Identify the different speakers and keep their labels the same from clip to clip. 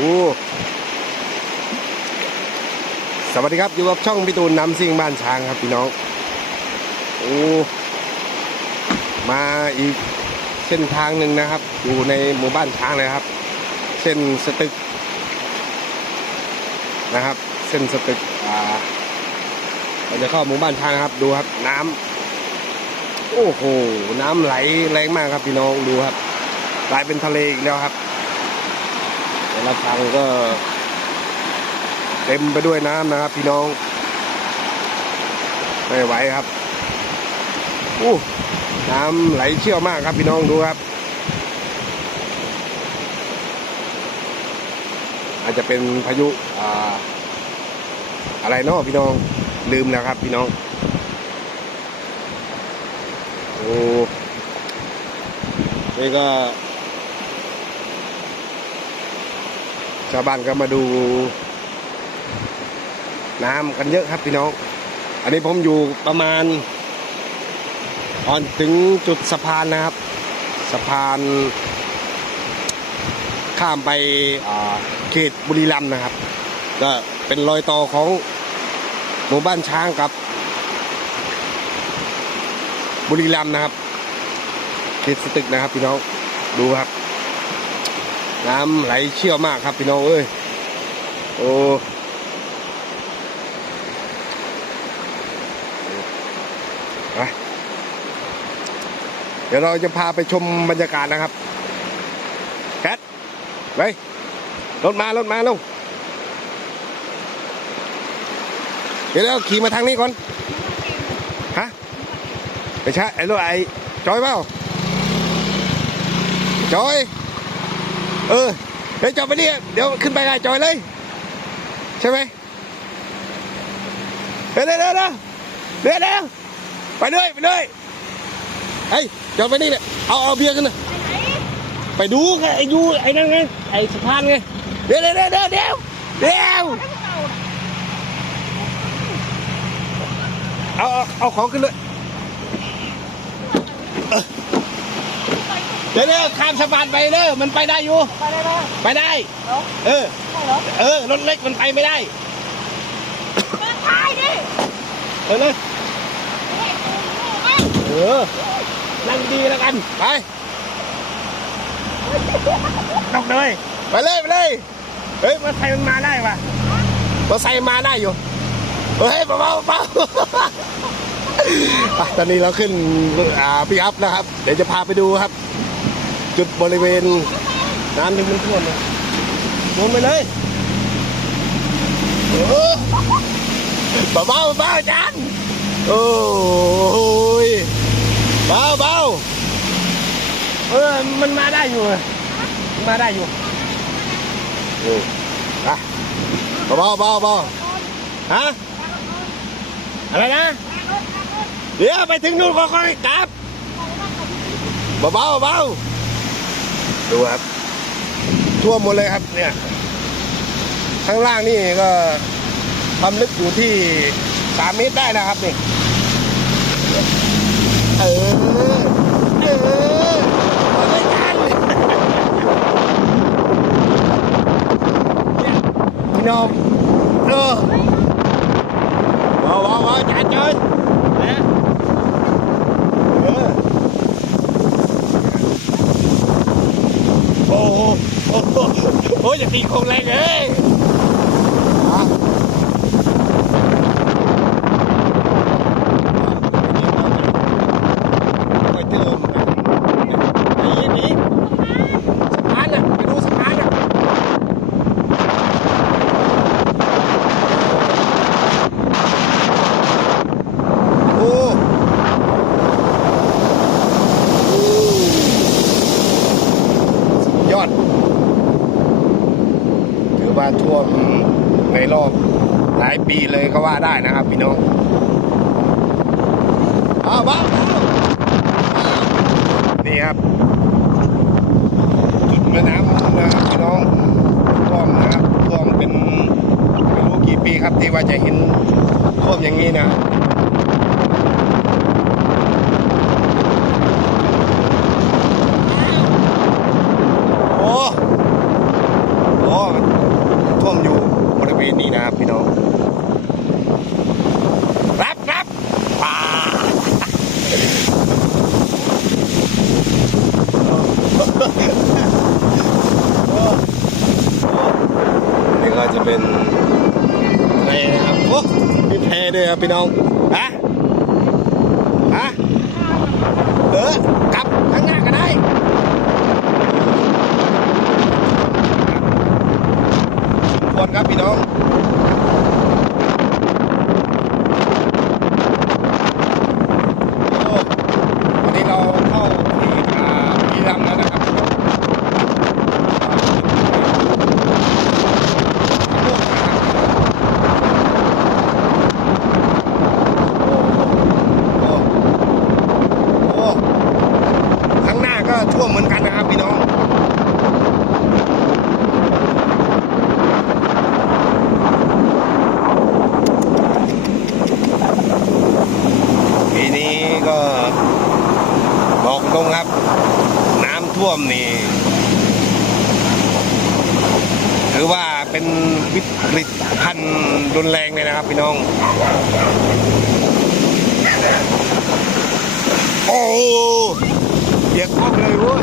Speaker 1: อ้สวัสดีครับอยู่กับช่องพี่ตูนน้ำซิ่งบ้านช้างครับพี่น้องโอ้มาอีกเส้นทางหนึ่งนะครับ อยู่ในหมู่บ้านช้างเลยครับ เส้นสตึกนะครับ เส้นสตึกอ่าเราจะเข้าหมู่บ้านช้างนะครับ ดูครับน้ำโอ้โหน้ำไหลแรงมากครับพี่น้องดูครับกลายเป็นทะเลอีกแล้วครับ ละทางก็ เต็มไปด้วยน้ำนะครับพี่น้อง ไม่ไหวครับอู้น้ำไหลเชี่ยวมากครับพี่น้องดูครับ อาจจะเป็นพายุอ่าอะไรเนาะพี่น้องลืมแล้วครับพี่น้องโอ้นี่ก็ ชาวบ้านก็มาดู น้ำกันเยอะครับพี่น้อง อันนี้ผมอยู่ประมาณก่อนถึงจุดสะพานนะครับ สะพาน ข้ามไปเขตบุรีรัมย์นะครับ ก็เป็นรอยต่อของหมู่บ้านช้างกับ บุรีรัมย์นะครับเขตสตึกนะครับพี่น้องดูครับ น้ำไหลเชี่ยวมากครับพี่น้องเอ้ยโอ้ไปเดี๋ยวเราจะพาไปชมบรรยากาศนะครับแคทไปรถมารถมาลงเดี๋ยวเราขี่มาทางนี้ก่อนฮะไม่ใช่ไอ้รถไอ้จอยเปล่าจอย เออ เดี๋ยวจอดไปนี่เดี๋ยวขึ้นไปไงจอยเลย ใช่ไหมเดี๋ยวเดี๋ยวเดี๋ยวเดี๋ยวเดี๋ยวไปด้วยไปด้วยไอ้ยจอดไปนี่เนี่ยเอาเอาเบียร์กันนะไปดูไงไอ้ยูไอ้นั่นไงไอ้สะพานไงเดี๋ยวเดี๋ยวเดี๋ยวเดี๋ยวเดี๋ยวเดี๋ยวเอาเอาเอาของขึ้นเลย เออเดี๋ยวเดี๋ยวข้ามสะพานไปเด้อมันไปได้อยู่
Speaker 2: ไปได้ไหม
Speaker 1: ไปได้
Speaker 2: เหรอ
Speaker 1: เออ
Speaker 2: ใช่เหรอ
Speaker 1: เออ รถเล็กมันไปไม่ได้
Speaker 2: เปิดท้ายดิ
Speaker 1: เออเลยเออ นั่งดีแล้วกัน ไปนกเลยไปเลยไปเลย เฮ้ยมาไซค์มันมาได้ปะมาไซค์มาได้อยู่ เฮ้ยเบาๆเบาๆอะตอนนี้เราขึ้นอ่าพี่อัพนะครับ เดี๋ยวจะพาไปดูครับ จุดบริเวณน้ำที่มันท่วมเลยลงไปเลยเออเบาเบาเบาจารย์โอ้ยเบาเบาเออมันมาได้อยู่มาได้อยู่โอ้ไปเบาเบาเบาฮะอะไรนะ เดี๋ยวไปถึงนู่นค่อยๆกลับเบาเบาเบา ดูครับท่วมหมดเลยครับเนี่ย ข้างล่างนี่ก็ความลึกอยู่ที่สามเมตรได้นะครับนี่เออเออเอาไม่ทันเนี่ยพี่น้องเออว้าวว้าวว้าวจัดเจินนะเออโอ้โหโอ้โห โอ้ยอย่าตีโคงแรงเลยอะ ไปเติมหนีหนีสะพานน่ะไปดูสะพานน่ะโอ้โอ้สุดยอด ถือว่า ท่วมในรอบหลายปีเลยก็ว่าได้นะครับพี่น้องอ้าวบ้านี่ครับจุดแม่น้ำนะครับพี่น้องท่วมนะครับท่วมเป็นไม่รู้กี่ปีครับที่ว่าจะเห็นท่วมอย่างนี้นะโอ้โห จะเป็นทะเลนะครับโอ้มี แพด้วยครับพี่น้องฮะฮะเออกลับข้างหน้าก็ได้ควรครับพี่น้อง โอ้วันนี้เราเข้าที่อ่าบุรีรัมย์แล้วนะครับโอ้โอ้ข้างหน้าก็ท่วมเหมือนกันนะครับพี่น้อง ปีนี้ก็บอกตรงครับ น้ำท่ว มนี่ถือว่าเป็นวิกฤตพันรุนแรงเลยนะครับพี่น้อง โอ้เบียกคอกเลยเว้ย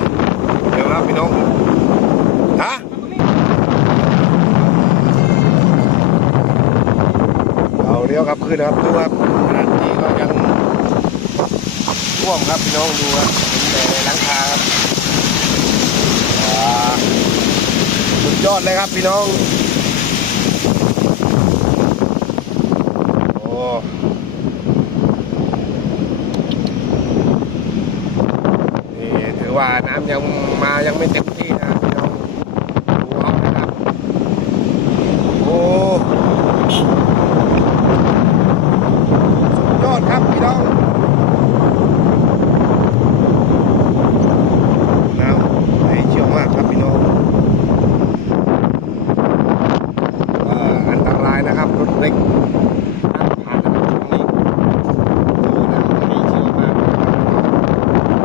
Speaker 1: เดี๋ยวครับพี่น้อง ฮะเอาเลี้ยวครับขึ้นครับดูครับขนาดนี้ก็ยังท่วมครับพี่น้องดูครับเป็นแต่หลังคาครับอ่า สุดยอดเลยครับพี่น้อง โอ้นี่ถือว่าน้ำยังมายังไม่เต็มที่นะครับพี่น้องดูเอานะครับ โอ้สุดยอดครับพี่น้อง น้ำไหลเชี่ยวมากครับพี่น้องเอ่ออันตรายนะครับรถเล็กนั่งผ่านนะครับช่วงนี้โอ้น้ำไหลเชี่ยวมากนะครับ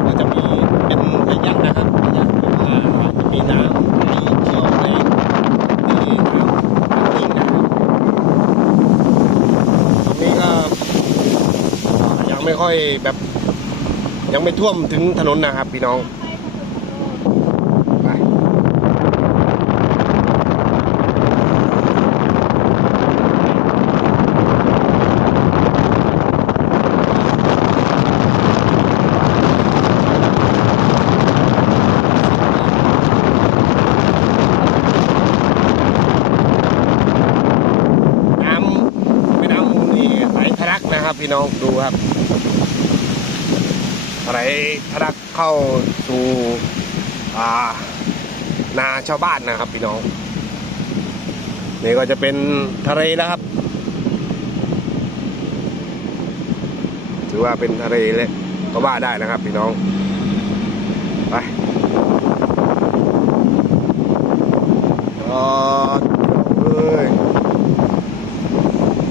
Speaker 1: ก็จะมีเป็นระยะนะครับระยะที่ว่าจะมีน้ำไหลเชี่ยวแรงที่น้ำน้ำนิ่งนะครับตรงนี้ก็ยังไม่ค่อยแบบ ยังไม่ท่วมถึงถนนนะครับพี่น้อง ไปน้ำแม่น้ำมูลนี่ไหลทะลักนะครับ พี่น้องดูครับ ไหลทะลักเข้าสู่อ่านาชาวบ้านนะครับพี่น้อง นี่ก็จะเป็นทะเลแล้วครับ ถือว่าเป็นทะเลเลยก็ว่าได้นะครับพี่น้อง ไปจอดเอ้ย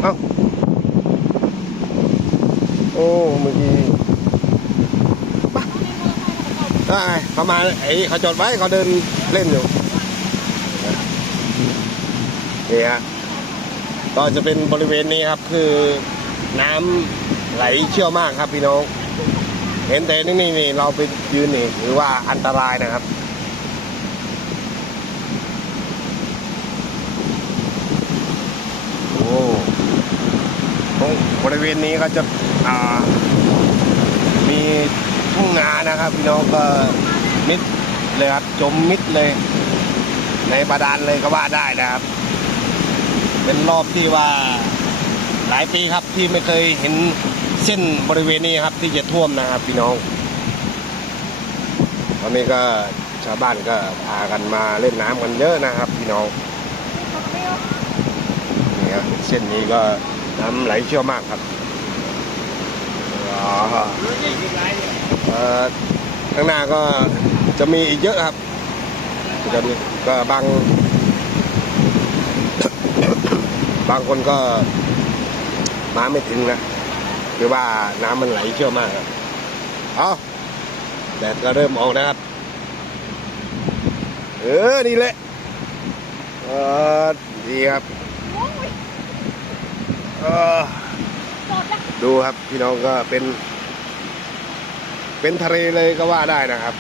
Speaker 1: เอ้าโอ้เมื่อกี้ได้ เขามาไอ้เขาจอดไว้เขาเดินเล่นอยู่นี่ฮะก็จะเป็นบริเวณนี้ครับคือน้ำไหลเชี่ยวมากครับพี่น้อง เห็นแต่นี่นี่เราไปยืนนี่ถือว่าอันตรายนะครับโอ้ตรงบริเวณนี้ก็จะอ่ามีทุ่งนานะครับ พี่น้องก็ มิดเลยครับ จมมิดเลย ในบาดาลเลยก็ว่าได้นะครับ เป็นรอบที่ว่าหลายปีครับที่ไม่เคยเห็นเส้นบริเวณนี้ครับ ที่จะท่วมนะครับพี่น้องตอนนี้ก็ชาวบ้านก็พากันมาเล่นน้ำกันเยอะนะครับ พี่น้องนี่ครับเส้นนี้ก็น้ำไหลเชี่ยวมากครับอ๋อเอ่อข้างหน้าก็ จะมีอีกเยอะครับจะมีก็บางบางคนก็มาไม่ถึงนะคือว่าน้ำมันไหลเชี่ยวมากครับเอาแดดก็เริ่มออกนะครับ เออ นี่แหละเออดีครับเออ
Speaker 2: ดู
Speaker 1: ครับพี่น้องก็เป็น เป็นทะเลเลยก็ว่าได้นะครับ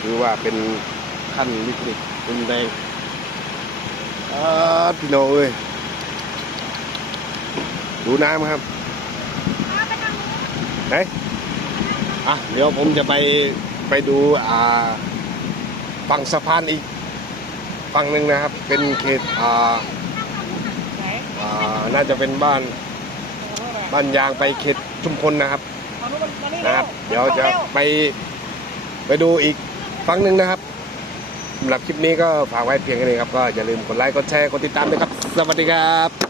Speaker 1: ถือว่าเป็นขั้นวิกฤตรุนแรงพี่น้องเอ้ยดูน้ำครับ
Speaker 2: เอาไปทางนู้น
Speaker 1: ไหนอะเดี๋ยวผมจะไปไปดูอ่าฝั่งสะพานอีกฝั่งหนึ่งนะครับ เป็นเขตอ่า
Speaker 2: น
Speaker 1: อ่าน่าจะเป็นบ้านบ้านยางไปเขตชุมพลนะครับ
Speaker 2: นะ
Speaker 1: ครับ
Speaker 2: เดี๋
Speaker 1: ยวจะไปไปดูอีก รั้งหนึ่งนะครับสำหรับคลิปนี้ก็ฝากไว้เพียงแค่นี้ครับ ก็อย่าลืมกดไลค์ กดแชร์ กดติดตามด้วยครับ สวัสดีครับ